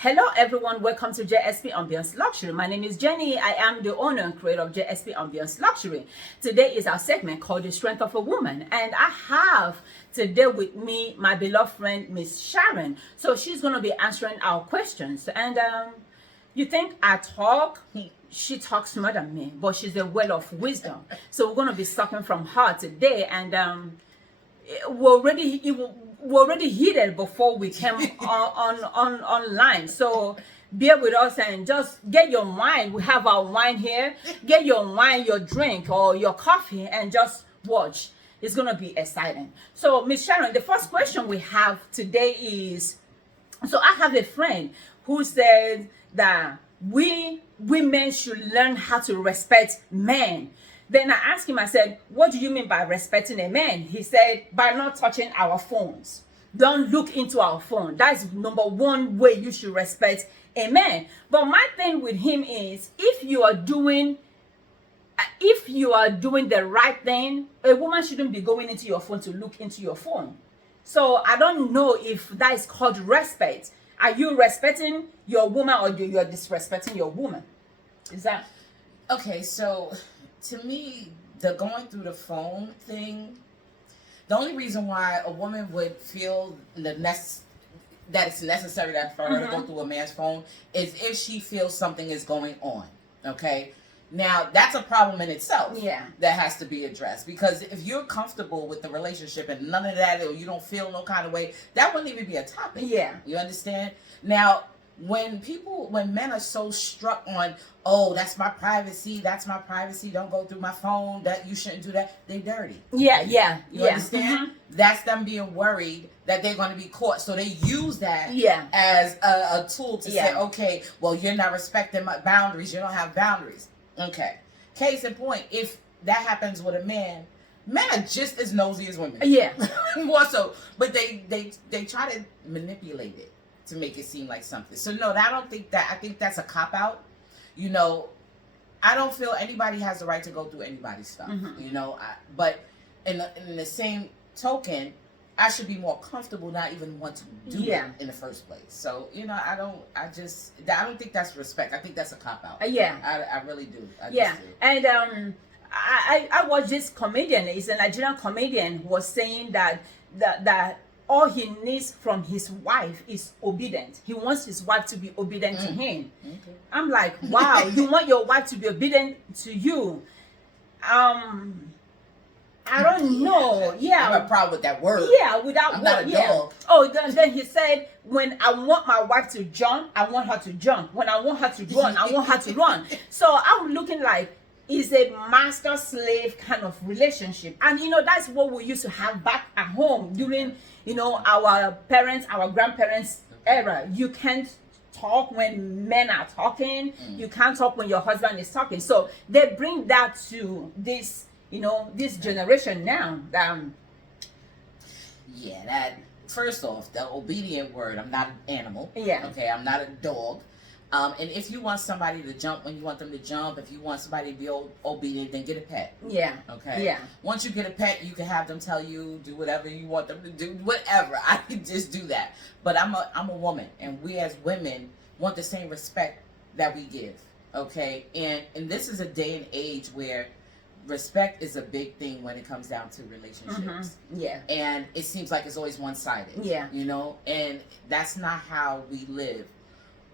Hello everyone, welcome to JSP Ambience Luxury. My name is Jenny. I am the owner and creator of JSP Ambience Luxury. Today is our segment called The Strength of a Woman, and I have today with me my beloved friend Miss Sharon. So she's going to be answering our questions. And you think I talk, she talks more than me, but she's a well of wisdom. So we're going to be sucking from her today, and we're already heated before we came online. So bear with us and just get your wine. We have our wine here. Get your wine, your drink, or your coffee, and just watch. It's gonna be exciting. So, Miss Sharon, the first question we have today is: so I have a friend who said that we women should learn how to respect men. Then I asked him, I said, what do you mean by respecting a man? He said, by not touching our phones. Don't look into our phone. That's number one way you should respect a man. But my thing with him is, if you are doing the right thing, a woman shouldn't be going into your phone to look into your phone. So I don't know if that is called respect. Are you respecting your woman, or you're disrespecting your woman? Is that... Okay, so to me, the going through the phone thing, the only reason why a woman would feel that it's necessary for her to go through a man's phone is if she feels something is going on. Okay? Now, that's a problem in itself. Yeah. That has to be addressed. Because if you're comfortable with the relationship and none of that, or you don't feel no kind of way, that wouldn't even be a topic. Yeah. You understand? Now, when men are so struck on, oh, that's my privacy, don't go through my phone, that you shouldn't do that, they dirty. Yeah. You understand? That's them being worried that they're going to be caught. So they use that as a tool to say, okay, well, you're not respecting my boundaries, you don't have boundaries. Okay. Case in point, if that happens with a man, men are just as nosy as women. Yeah. More so. But they try to manipulate it to make it seem like something. So no, I don't think that. I think that's a cop-out. You know, I don't feel anybody has the right to go through anybody's stuff. You know, but in the same token, I should be more comfortable not even want to do it in the first place. So, you know, I don't think that's respect. I think that's a cop-out. I really do. I just do. And I watched this comedian. He's a Nigerian comedian who was saying that all he needs from his wife is obedient. He wants his wife to be obedient to him. Okay. I'm like, wow, you want your wife to be obedient to you? I don't know. Yeah. I have a problem with that word. Yeah, without I'm word. not a dog. Oh, then he said, when I want my wife to jump, I want her to jump. When I want her to run, I want her to run. So I'm looking like, is a master-slave kind of relationship. And, you know, that's what we used to have back at home during, you know, our parents, our grandparents' era. You can't talk when men are talking. You can't talk when your husband is talking. So they bring that to this, you know, this generation now. Yeah, that, first off, the obedient word, I'm not an animal. Yeah. Okay, I'm not a dog. And if you want somebody to jump when you want them to jump, if you want somebody to be obedient, then get a pet. Yeah. Okay. Yeah. Once you get a pet, you can have them tell you, do whatever you want them to do, whatever. I can just do that. But I'm a woman, and we as women want the same respect that we give. Okay. And this is a day and age where respect is a big thing when it comes down to relationships. Yeah. And it seems like it's always one-sided. Yeah. You know, and that's not how we live.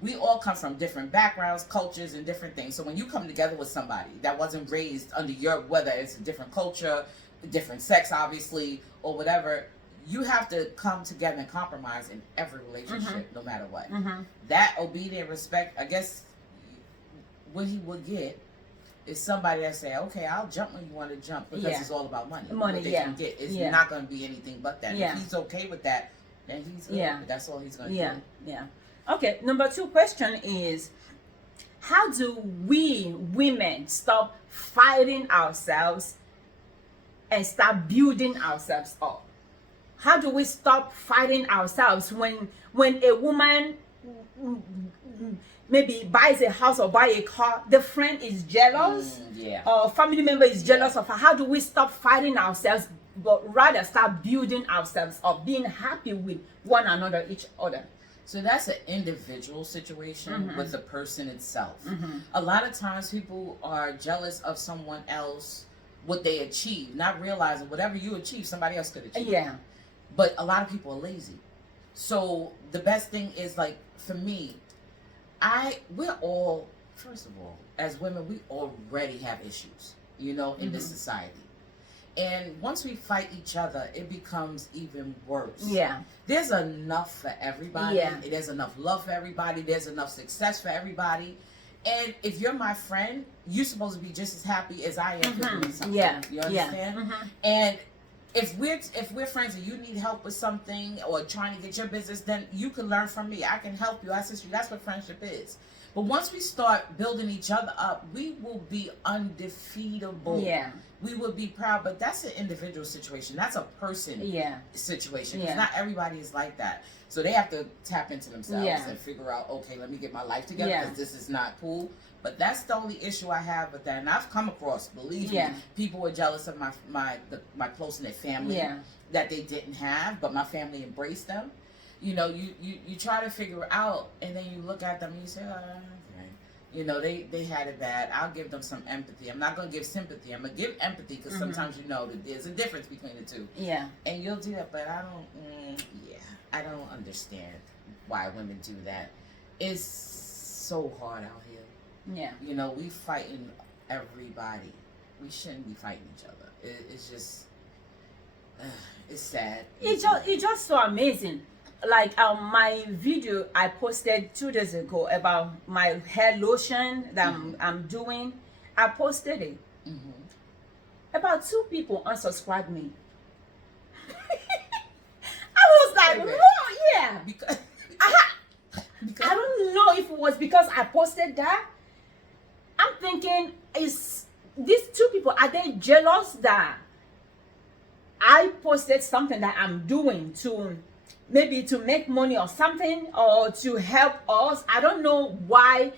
We all come from different backgrounds, cultures, and different things. So when you come together with somebody that wasn't raised under your, whether it's a different culture, different sex, obviously, or whatever, you have to come together and compromise in every relationship, no matter what. That obedient respect, I guess, what he would get is somebody that say, okay, I'll jump when you want to jump, because it's all about money. Money, what they can get. It's not going to be anything but that. If he's okay with that, then he's good. That's all he's going to do. Yeah. Okay, number 2 question is, how do we women stop fighting ourselves and start building ourselves up? How do we stop fighting ourselves when a woman maybe buys a house or buy a car, the friend is jealous, or family member is jealous of her? How do we stop fighting ourselves, but rather start building ourselves up, being happy with one another, each other? So that's an individual situation with the person itself. A lot of times people are jealous of someone else, what they achieve, not realizing whatever you achieve, somebody else could achieve. Yeah. But a lot of people are lazy. So the best thing is, like, for me, we're all, first of all, as women, we already have issues, in this society. And once we fight each other, it becomes even worse. Yeah. There's enough for everybody. Yeah. There's enough love for everybody. There's enough success for everybody. And if you're my friend, you're supposed to be just as happy as I am for doing something. Yeah. You understand? Yeah. And if we're friends and you need help with something or trying to get your business, then you can learn from me. I can help you. I assist you. That's what friendship is. But once we start building each other up, we will be undefeatable. Yeah. We will be proud. But that's an individual situation. That's a person situation. Yeah. Not everybody is like that. So they have to tap into themselves Yeah. and figure out, okay, let me get my life together Yeah. because this is not cool. But that's the only issue I have with that. And I've come across, believe Yeah. me, people were jealous of my close-knit family that they didn't have, but my family embraced them. You try to figure it out, and then you look at them and you say, okay. They had it bad. I'll give them some empathy. I'm not going to give sympathy. I'm going to give empathy because sometimes that there's a difference between the two. Yeah. And you'll do that, but I don't understand why women do that. It's so hard out here. Yeah. We fighting everybody. We shouldn't be fighting each other. It's just, it's sad. It's just so amazing. Like my video I posted 2 days ago about my hair lotion that I'm doing. I posted it. About 2 people unsubscribed me. I was like, "Whoa, yeah." Because I don't know if it was because I posted that. I'm thinking, is these 2 people, are they jealous that I posted something that I'm doing to maybe to make money or something, or to help us? I don't know why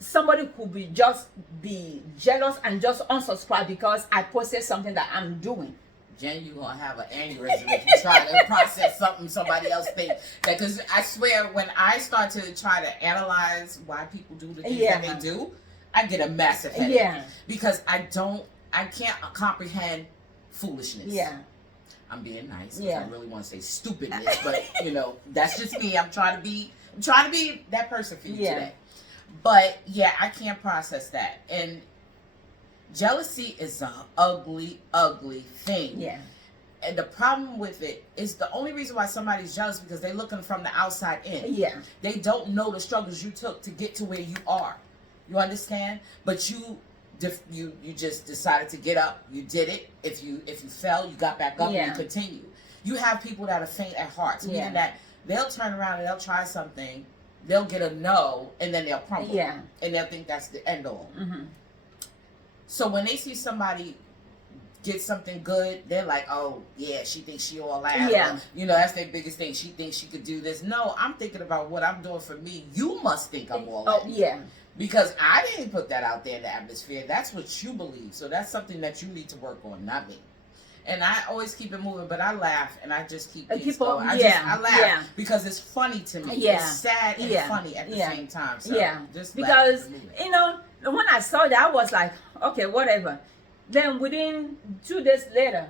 somebody could be jealous and just unsubscribe because I posted something that I'm doing. Jen, you're going to have an aneurysm if you try to process something somebody else thinks. Because I swear, when I start to try to analyze why people do the things that they do, I get a massive headache. Yeah. Because I can't comprehend foolishness. Yeah. I'm being nice because Yeah. I really want to say stupidness, but that's just me. I'm trying to be that person for you today. But yeah, I can't process that. And jealousy is an ugly, ugly thing. Yeah. And the problem with it is the only reason why somebody's jealous because they're looking from the outside in. Yeah. They don't know the struggles you took to get to where you are. You understand? But you just decided to get up. You did it. If you fell, you got back up and you continue. You have people that are faint at heart, meaning that they'll turn around and they'll try something, they'll get a no, and then they'll crumble. Yeah. And they'll think that's the end all. So when they see somebody get something good, they're like, oh, yeah, she thinks she all that. Yeah. That's their biggest thing. She thinks she could do this. No, I'm thinking about what I'm doing for me. You must think I'm all that. Oh, yeah. Because I didn't put that out there in the atmosphere. That's what you believe. So that's something that you need to work on, not me. And I always keep it moving, but I laugh and I just keep things going. I laugh because it's funny to me. Yeah. It's sad and funny at the same time. So just because laugh. When I saw that, I was like, okay, whatever. Then within 2 days later,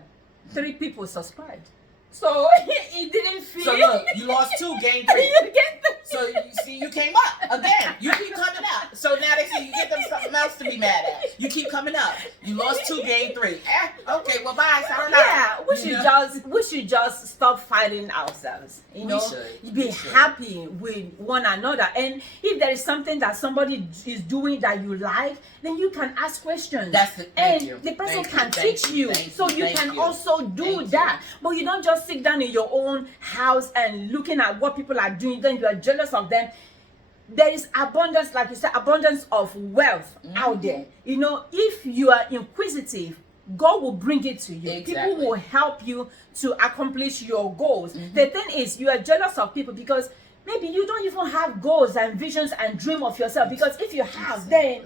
3 people subscribed. So it didn't feel. So look, you lost 2, gained 3. You get the- So you see, you came up again. You keep coming up. So now they see you get them something else to be mad at. You keep coming up. You lost 2, gained 3. Okay, well bye. Sayonara. Yeah, we should just stop fighting ourselves. Be happy with one another. And if there is something that somebody is doing that you like, then you can ask questions. The person can teach you, so you can also do that. But you don't just sit down in your own house and looking at what people are doing. Then you are jealous of them. There is abundance, like you said, abundance of wealth out there. If you are inquisitive, God will bring it to you. Exactly. People will help you to accomplish your goals. The thing is, you are jealous of people because maybe you don't even have goals and visions and dream of yourself. Because if you have, then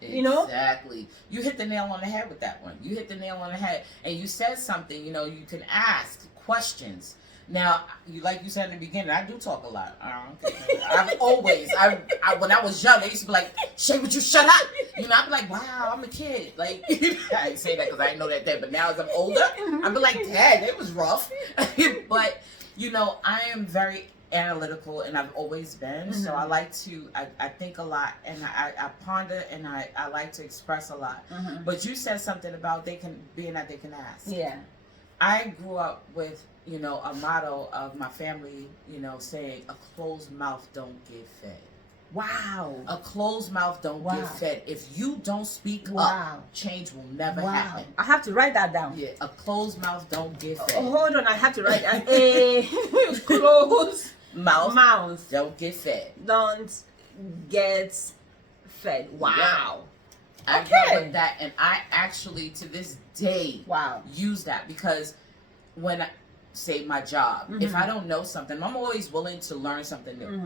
Exactly. You hit the nail on the head with that one. You hit the nail on the head. And you said something, you can ask questions. Now, like you said in the beginning, I do talk a lot. I've always, when I was young, they used to be like, Shay, would you shut up? You know, I'd be like, wow, I'm a kid. Like, I didn't say that because I didn't know that then, but now as I'm older, I'd be like, Dad, it was rough. But, you know, I am very analytical, and I've always been. So I like to, I think a lot, and I ponder, and I like to express a lot. But you said something about they can ask. Yeah. I grew up with, you know, a motto of my family, you know, saying a closed mouth don't get fed. Wow. A closed mouth don't get fed. If you don't speak up, change will never happen. I have to write that down. Yeah, a closed mouth don't get fed. Oh, hold on, I have to write that. A closed mouth don't get fed. Don't get fed. Wow. I grew up with that, and I actually, to this day, use that, because when I say my job, if I don't know something, I'm always willing to learn something new,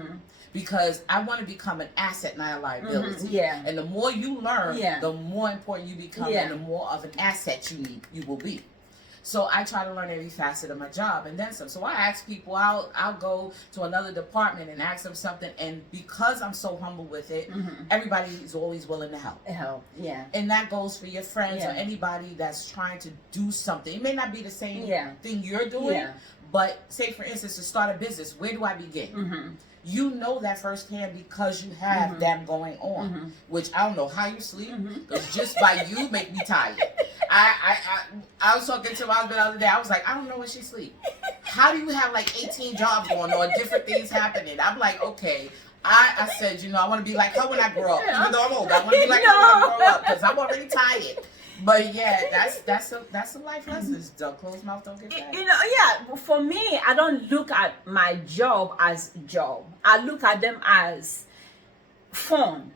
because I want to become an asset, not a liability. And the more you learn, the more important you become, and the more of an asset you will be. So I try to learn every facet of my job, and then some. So I ask people, I'll go to another department and ask them something, and because I'm so humble with it, everybody is always willing to help. And that goes for your friends or anybody that's trying to do something. It may not be the same thing you're doing, but say for instance, to start a business, where do I begin? You know that firsthand because you have them going on, which I don't know how you sleep, because just by you make me tired. I was talking to my husband the other day. I was like, I don't know when she sleep. How do you have like 18 jobs going on, different things happening? I'm like, okay. I said, you know, I want to be like her when I grow up. Even though I'm old, I want to be like her when I grow up, because I'm already tired. But yeah, that's a life lesson. The closed mouth don't get fed. You know, for me, I don't look at my job as job. I look at them as fun.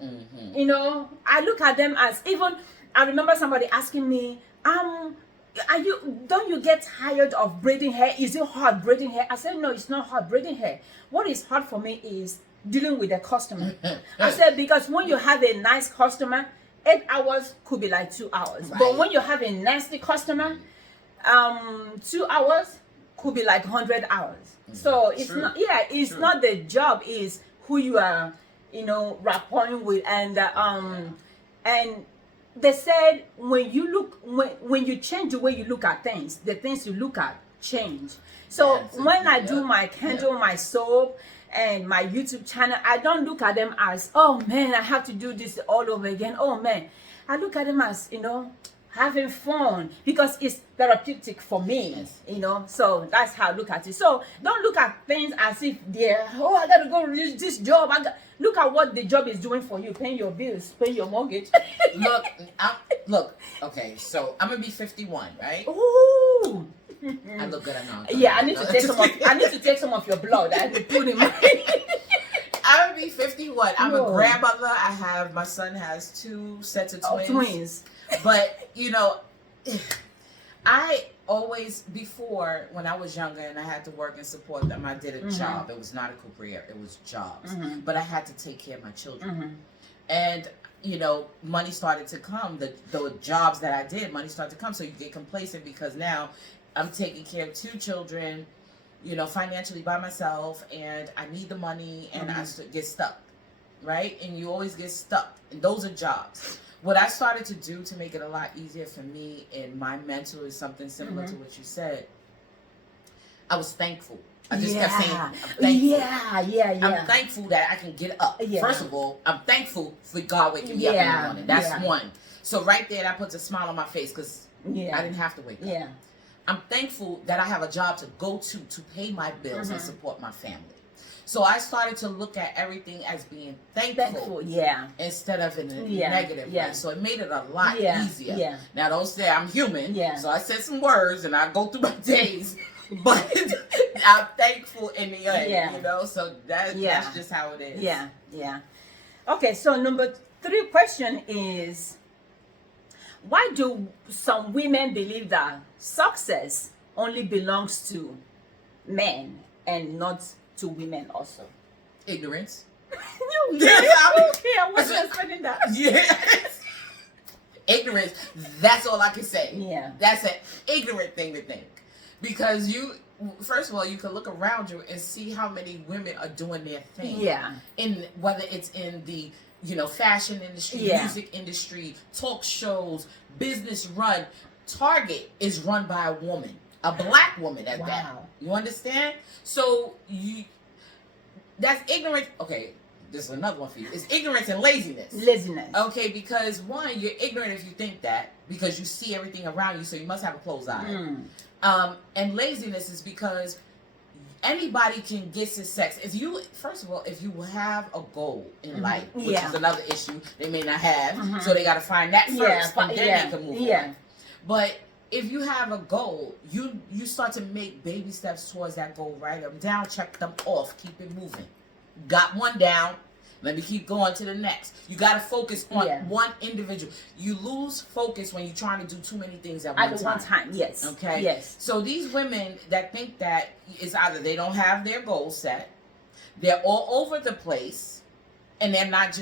You know, I look at them as, even I remember somebody asking me, don't you get tired of braiding hair? Is it hard braiding hair? I said, no, it's not hard braiding hair. What is hard for me is dealing with the customer. I said, because when you have a nice customer, 8 hours could be like 2 hours. But when you have a nasty customer, 2 hours could be like 100 hours. So it's not, it's not the job, is who you are, you know, rapport with. And they said when you change the way you look at things, the things you look at change. So when I do my candle, my soap, and my YouTube channel, I don't look at them as, oh man, I have to do this all over again. Oh man, I look at them as, you know, having fun, because it's therapeutic for me, you know. So that's how I look at it. So don't look at things as if they're, oh, I gotta go do this job. Look at what the job is doing for you, paying your bills, paying your mortgage. Look. Okay, so I'm gonna be 51, right? Ooh. I look good, I know. I need to take some of. I need to take some of your blood. I will put in my. I'm gonna be 51. I'm a grandmother. My son has 2 sets of twins. But you know, I always, before, when I was younger and I had to work and support them, I did a job. It was not a career, it was jobs. But I had to take care of my children. And you know, money started to come. The jobs that I did, money started to come. So you get complacent, because now I'm taking care of 2 children, you know, financially by myself, and I need the money, and I get stuck, right? And you always get stuck, and those are jobs. What I started to do to make it a lot easier for me in my mental is something similar to what you said. I was thankful. I just kept saying, I'm thankful. I'm thankful that I can get up. First of all, I'm thankful for God waking me up in the morning. That's one. So right there, that puts a smile on my face, because I didn't have to wake up. I'm thankful that I have a job to go to pay my bills and support my family. So I started to look at everything as being thankful, instead of in a negative way. So it made it a lot easier. Now don't say I'm human. So I said some words and I go through my days, but I'm thankful in the end. You know, so that's just how it is. Okay, so number 3 question is, why do some women believe that success only belongs to men and not to women also? Ignorance. I wasn't expecting that. Yes. Ignorance. That's all I can say. That's an ignorant thing to think. Because first of all, you can look around you and see how many women are doing their thing. Yeah. In whether it's in the fashion industry, Yeah. music industry, talk shows, business run. Target is run by a woman, a black woman at that. Wow. You understand? So that's ignorance. Okay, this is another one for you. It's ignorance and laziness. Laziness. Okay, because one, you're ignorant if you think that because you see everything around you, so you must have a closed eye. And laziness is because anybody can get success. First of all, if you have a goal in life, which is another issue they may not have, so they got to find that first, and then they can move on. But if you have a goal, you start to make baby steps towards that goal. Write them down, check them off, keep it moving. Got one down. Let me keep going to the next. You got to focus on one individual. You lose focus when you're trying to do too many things at one time. Yes. Okay? Yes. So these women that think that it's either they don't have their goals set, they're all over the place, and they're not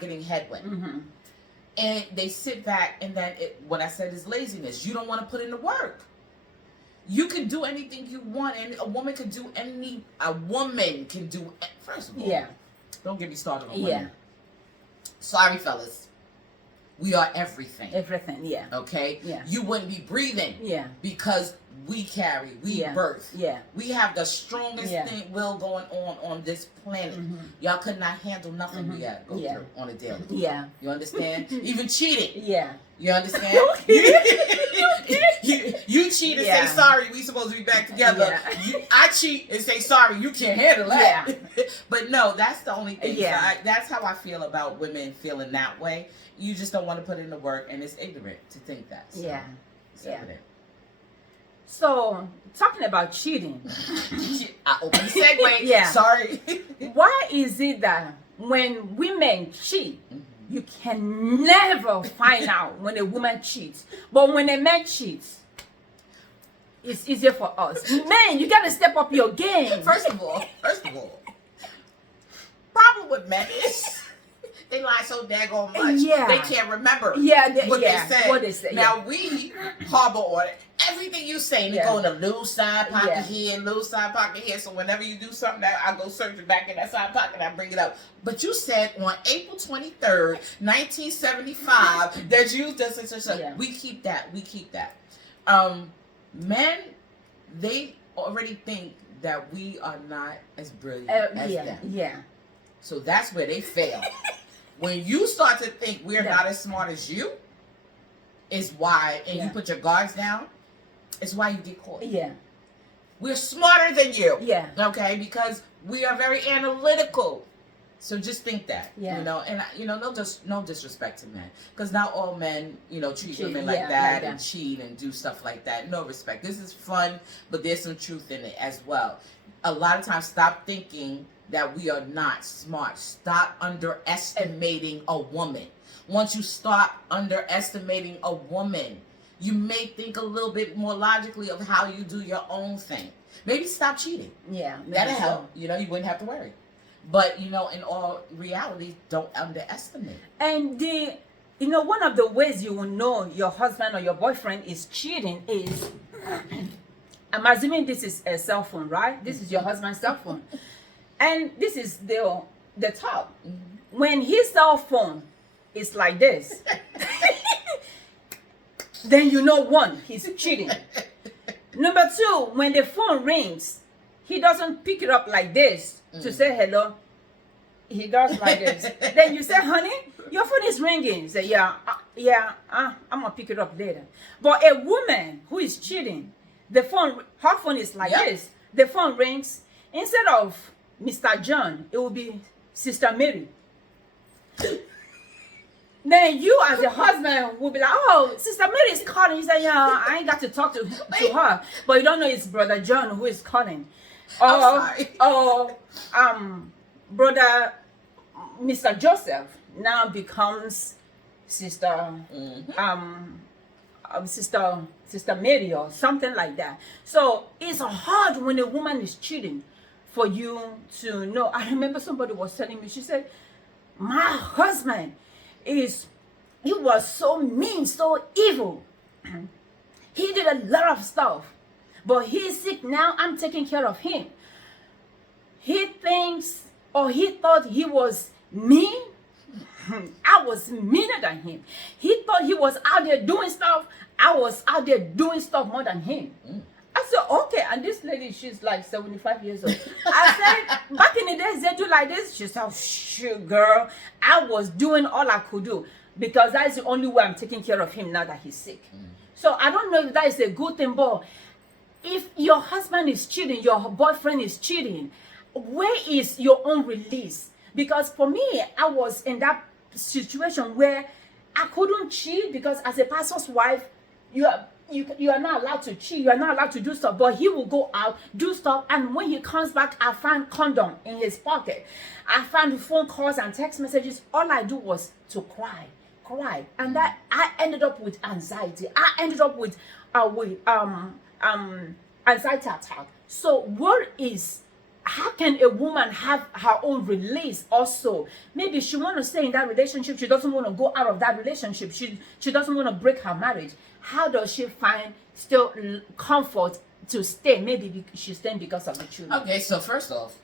getting headway. And they sit back, and then what I said is laziness. You don't want to put in the work. You can do anything you want, and a woman can do first of all, don't get me started on women. Sorry, fellas. We are everything. Everything, Okay? Yeah. You wouldn't be breathing. Because we carry, birth. We have the strongest will going on this planet. Y'all could not handle nothing we go through on a daily. You understand? Even cheating. You understand? You cheat and say sorry. We supposed to be back together. I cheat and say sorry. You can't handle that. But no, that's the only thing. So that's how I feel about women feeling that way. You just don't want to put in the work, and it's ignorant to think that. So, So, talking about cheating. I opened the segue. Sorry. Why is it that when women cheat, you can never find out when a woman cheats? But when a man cheats, it's easier for us. Man, you got to step up your game. First of all, problem with men is they lie so daggone much. They can't remember what they said. Now we harbor on it. Everything you say, and they go in a loose side pocket here, loose side pocket here. So whenever you do something, I go search it back in that side pocket and I bring it up. But you said on April 23rd, 1975, that you we keep that. Men, they already think that we are not as brilliant as them. So that's where they fail. When you start to think we're not as smart as you, is why, and you put your guards down, it's why you get caught. We're smarter than you. Okay? Because we are very analytical. So just think that. And no disrespect to men. Because not all men, treat women like that and cheat and do stuff like that. No respect. This is fun, but there's some truth in it as well. A lot of times, stop thinking that we are not smart. Stop underestimating a woman. Once you stop underestimating a woman, you may think a little bit more logically of how you do your own thing. Maybe stop cheating. That'll help. You wouldn't have to worry. But, in all reality, don't underestimate. And one of the ways you will know your husband or your boyfriend is cheating is, I'm assuming this is a cell phone, right? This is your husband's cell phone. And this is the top. When his cell phone is like this, then one, he's cheating. Number two, when the phone rings, he doesn't pick it up like this to say hello. He does like this. Then you say, honey, your phone is ringing. You say, I'm going to pick it up later. But a woman who is cheating, her phone is like this. The phone rings. Instead of Mr. John, it will be Sister Mary. Then you as a husband will be like, oh, Sister Mary is calling. You say, I ain't got to talk to her. But you don't know it's Brother John who is calling. Or Brother Mr. Joseph now becomes Sister Sister Mary or something like that. So it's hard when a woman is cheating for you to know. I remember somebody was telling me, she said, my husband he was so mean, so evil. He did a lot of stuff. but he's sick now. I'm taking care of him. He thinks, or he thought he was mean. I was meaner than him. He thought he was out there doing stuff. I was out there doing stuff more than him. I said, okay. And this lady, she's like 75 years old. I said, back in the days, they do like this. She said, oh, shoot, girl. I was doing all I could do because that's the only way I'm taking care of him now that he's sick. So I don't know if that is a good thing, but if your husband is cheating, your boyfriend is cheating, where is your own release? Because for me, I was in that situation where I couldn't cheat because as a pastor's wife, you are not allowed to cheat. You are not allowed to do stuff. But he will go out, do stuff, and when he comes back, I find condom in his pocket. I found phone calls and text messages. All I do was to cry, and that I ended up with anxiety. I ended up with anxiety attack. So what is? How can a woman have her own release also? Maybe she want to stay in that relationship. She doesn't want to go out of that relationship. She doesn't want to break her marriage. How does she find still comfort to stay? Maybe she's staying because of the children. Okay, so first off,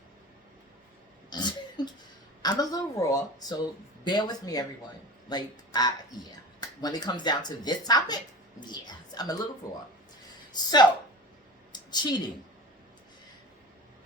I'm a little raw, so bear with me, everyone. Like, when it comes down to this topic, I'm a little raw. So, cheating.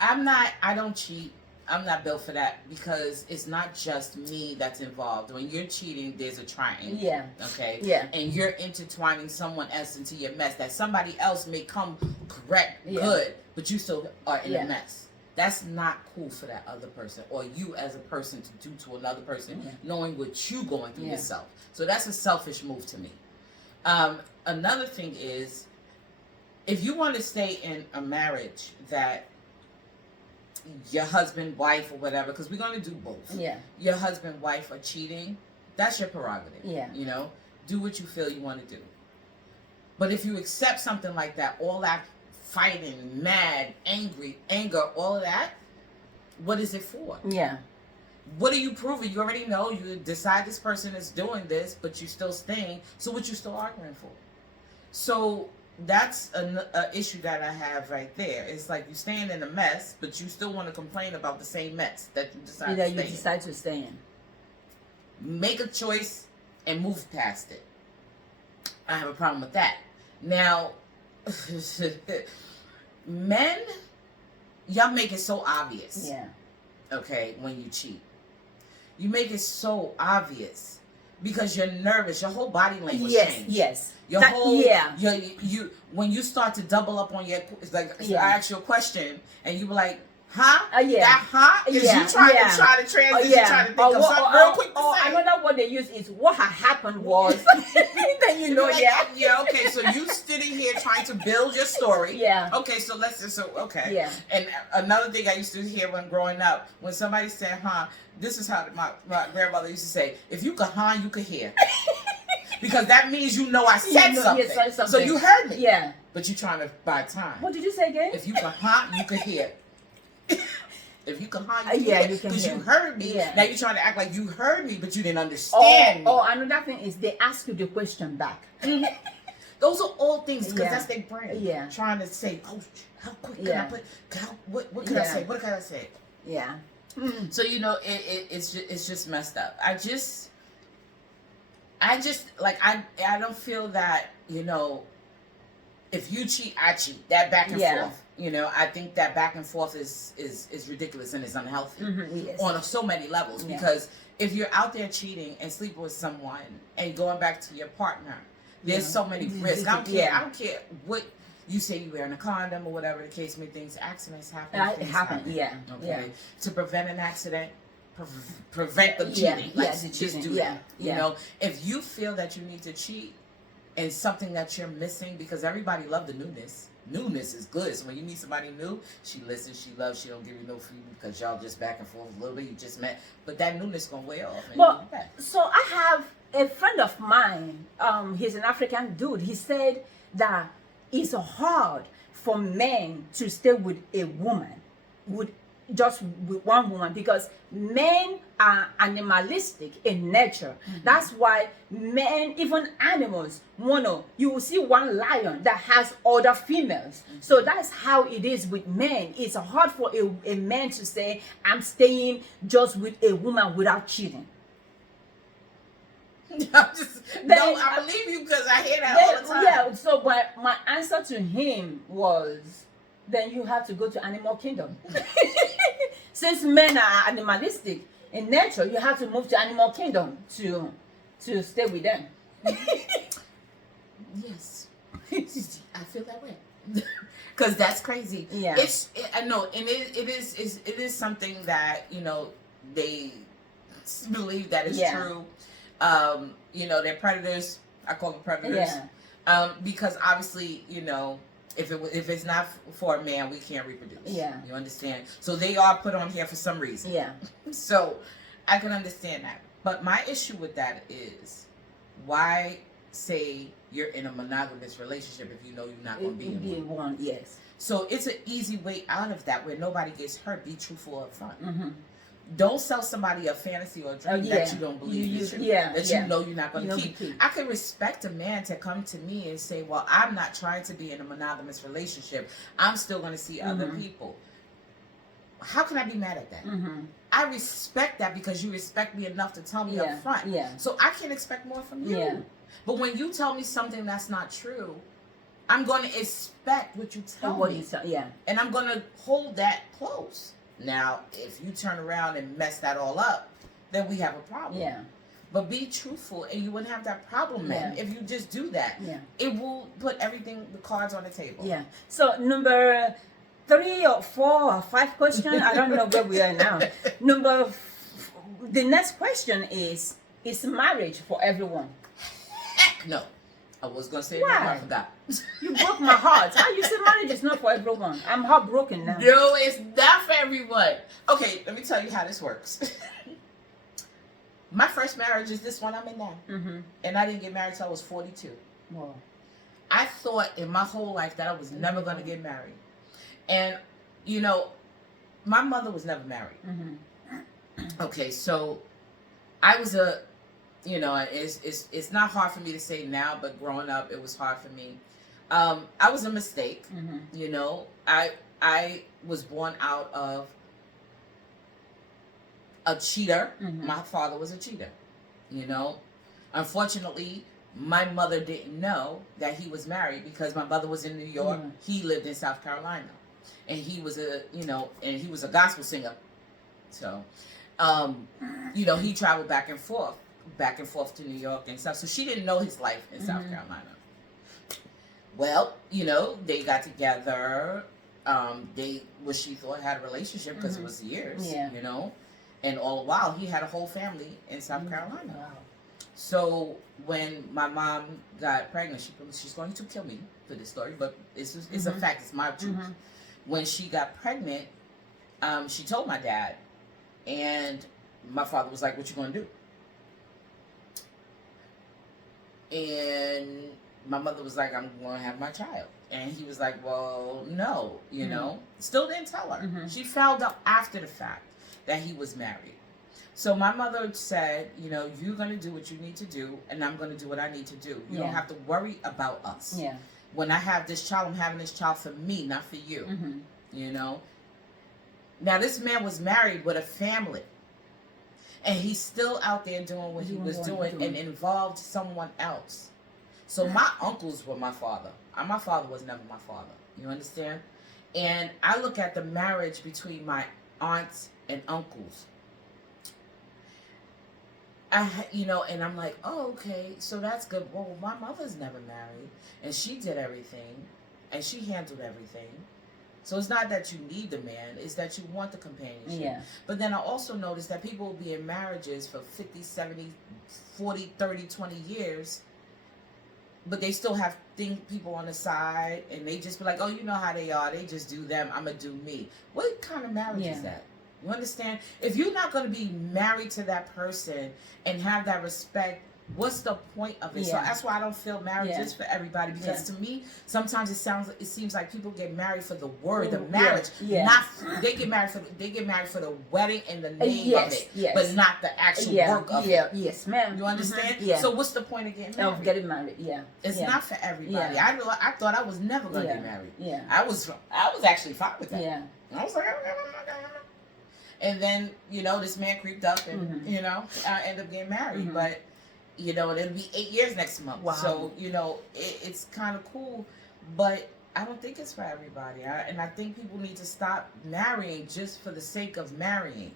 I don't cheat. I'm not built for that because it's not just me that's involved. When you're cheating, there's a triangle. Yeah. Okay? Yeah. And you're intertwining someone else into your mess that somebody else may come correct, good, but you still are in a mess. That's not cool for that other person or you as a person to do to another person, knowing what you're going through yourself. So that's a selfish move to me. Another thing is, if you want to stay in a marriage that your husband, wife, or whatever, because we're going to do both. Yeah. Your husband, wife are cheating, that's your prerogative. Yeah. You know, do what you feel you want to do. But if you accept something like that, all that fighting, mad, anger, all of that, what is it for? Yeah. What are you proving? You already know. You decide this person is doing this, but you're still staying. So what you still arguing for? So that's an issue that I have right there. It's like you're staying in a mess, but you still want to complain about the same mess that you decide to stay in. Make a choice and move past it. I have a problem with that. Now, men, y'all make it so obvious. Yeah. Okay, when you cheat. You make it so obvious because you're nervous. Your whole body language changes. Yes. Your you when you start to double up on your, it's like I ask you a question and you were like, huh? That huh? Is you trying to transition, trying to think of something real quick to say. Another word they use is what had happened was. Then you know, like, okay, so you sitting here trying to build your story. Yeah. Okay, so okay. Yeah. And another thing I used to hear when growing up, when somebody said huh, this is how my grandmother used to say, if you could huh, you could hear. Because that means you know I said something. So you heard me. Yeah. But you're trying to buy time. What did you say again? If you could huh, you could hear. If you could huh, you could hear. Because you heard me. Yeah. Now you're trying to act like you heard me, but you didn't understand me. Another thing is they ask you the question back. Those are all things, because that's their brain. Yeah. Trying to say, oh, how quick can I put, what can I say? What can I say? Yeah. So, you know, it's just messed up. I don't feel that, you know, if you cheat, I cheat. That back and forth. You know, I think that back and forth is ridiculous and is unhealthy on so many levels. Because if you're out there cheating and sleeping with someone and going back to your partner, there's so many risks. I don't care what you say, you wearing a condom or whatever the case may be. Things, accidents happen. It happen. Yeah. Okay. Yeah. To prevent an accident, prevent the cheating. Just do that. You know, if you feel that you need to cheat and something that you're missing, because everybody loves the newness. Newness is good. So when you meet somebody new, she listens, she loves, she don't give you no freedom because y'all just back and forth a little bit. You just met, but that newness gonna wear off. Well, so I have a friend of mine. He's an African dude. He said that it's hard for men to stay with a woman, with one woman, because men are animalistic in nature. That's why men, even animals, you will see one lion that has other females. So that's how it is with men. It's hard for a man to say, I'm staying just with a woman without cheating. I believe you because I hear that all the time. Yeah, so but my answer to him was, then you have to go to animal kingdom. Since men are animalistic in nature, you have to move to animal kingdom to stay with them. Yes, I feel that way because that's crazy. Yeah, I know, and it is something that they believe that is true. They're predators. I call them predators. Yeah. Because obviously, if it's not for a man, we can't reproduce. Yeah. You understand? So they are put on here for some reason. Yeah. So I can understand that. But my issue with that is, why say you're in a monogamous relationship if you know you're not going to be in one? Yes. So it's an easy way out of that where nobody gets hurt. Be truthful up front. Mm-hmm. Don't sell somebody a fantasy or a dream that you don't believe is true. That you know you're not going to keep. I can respect a man to come to me and say, well, I'm not trying to be in a monogamous relationship. I'm still going to see other people. How can I be mad at that? I respect that because you respect me enough to tell me up front. So I can't expect more from you. But when you tell me something that's not true, I'm going to expect what you tell me. And I'm going to hold that close. Now, if you turn around and mess that all up, then we have a problem. Yeah. But be truthful, and you wouldn't have that problem, man. If you just do that, it will put the cards on the table. Yeah. So number 3 or 4 or 5 question, I don't know where we are now. The next question is marriage for everyone? Heck no. I was going to say it, but I forgot. You broke my heart. How you say marriage is not for everyone? I'm heartbroken now. No, it's not for everyone. Okay, let me tell you how this works. My first marriage is this one I'm in now. And I didn't get married until I was 42. Wow. I thought in my whole life that I was never going to get married. And, my mother was never married. Okay, so I was it's not hard for me to say now, but growing up, it was hard for me. I was a mistake. I was born out of a cheater. My father was a cheater. Unfortunately, my mother didn't know that he was married because my mother was in New York. He lived in South Carolina, and he was a gospel singer. So, he traveled back and forth to New York and stuff. So she didn't know his life in South Carolina. Well, they got together. What she thought had a relationship because it was years, and all the while he had a whole family in South Carolina. Wow. So when my mom got pregnant, she's going to kill me for this story, but it's a fact. It's my truth. When she got pregnant, she told my dad, and my father was like, "What you gonna do?" And my mother was like, "I'm going to have my child." And he was like, "Well, no, Still didn't tell her. She found out after the fact that he was married. So my mother said, you're going to do what you need to do, and I'm going to do what I need to do. You don't have to worry about us. Yeah. When I have this child, I'm having this child for me, not for you. Now, this man was married with a family. And he's still out there doing what he was doing and involved someone else. So my uncles were my father. My father was never my father. You understand? And I look at the marriage between my aunts and uncles. And I'm like, oh, okay, so that's good. Well, my mother's never married. And she did everything. And she handled everything. So it's not that you need the man, it's that you want the companionship. Yeah. But then I also noticed that people will be in marriages for 50, 70, 40, 30, 20 years, but they still have people on the side, and they just be like, oh, you know how they are, they just do them, I'm going to do me. What kind of marriage is that? You understand? If you're not going to be married to that person and have that respect what's the point of it? So that's why I don't feel marriage is for everybody, because to me, sometimes it seems like people get married for the word, the marriage. Not they get married for the wedding and the name of it, but not the actual work of it. Yes, ma'am. You understand? So what's the point of getting married? Of getting married, It's not for everybody. I thought I was never gonna get married. I was actually fine with that. I was like, and then, you know, this man creeped up and, you know, I ended up getting married. But, you know, it'll be 8 years next month. Wow. So, you know, it's kind of cool. But I don't think it's for everybody. And I think people need to stop marrying just for the sake of marrying.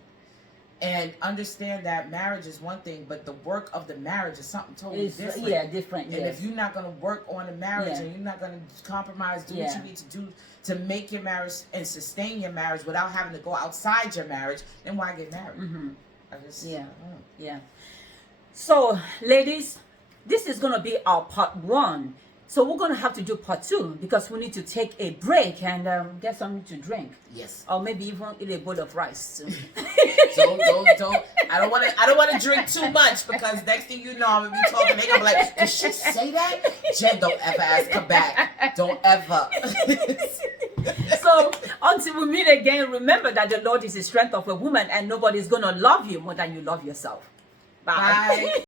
And understand that marriage is one thing, but the work of the marriage is something totally different. Yeah, different. And if you're not going to work on the marriage and you're not going to compromise, do what you need to do to make your marriage and sustain your marriage without having to go outside your marriage, then why get married? I just, So, ladies, this is going to be our part 1. So we're going to have to do part 2 because we need to take a break and get something to drink. Yes. Or maybe even eat a bowl of rice. Don't. I don't want to drink too much, because next thing you know, I'm gonna be talking. They're gonna be like, "Did she say that?" Jen, don't ever ask her back. Don't ever. So until we meet again, remember that the Lord is the strength of a woman, and nobody's gonna love you more than you love yourself. Bye. Bye.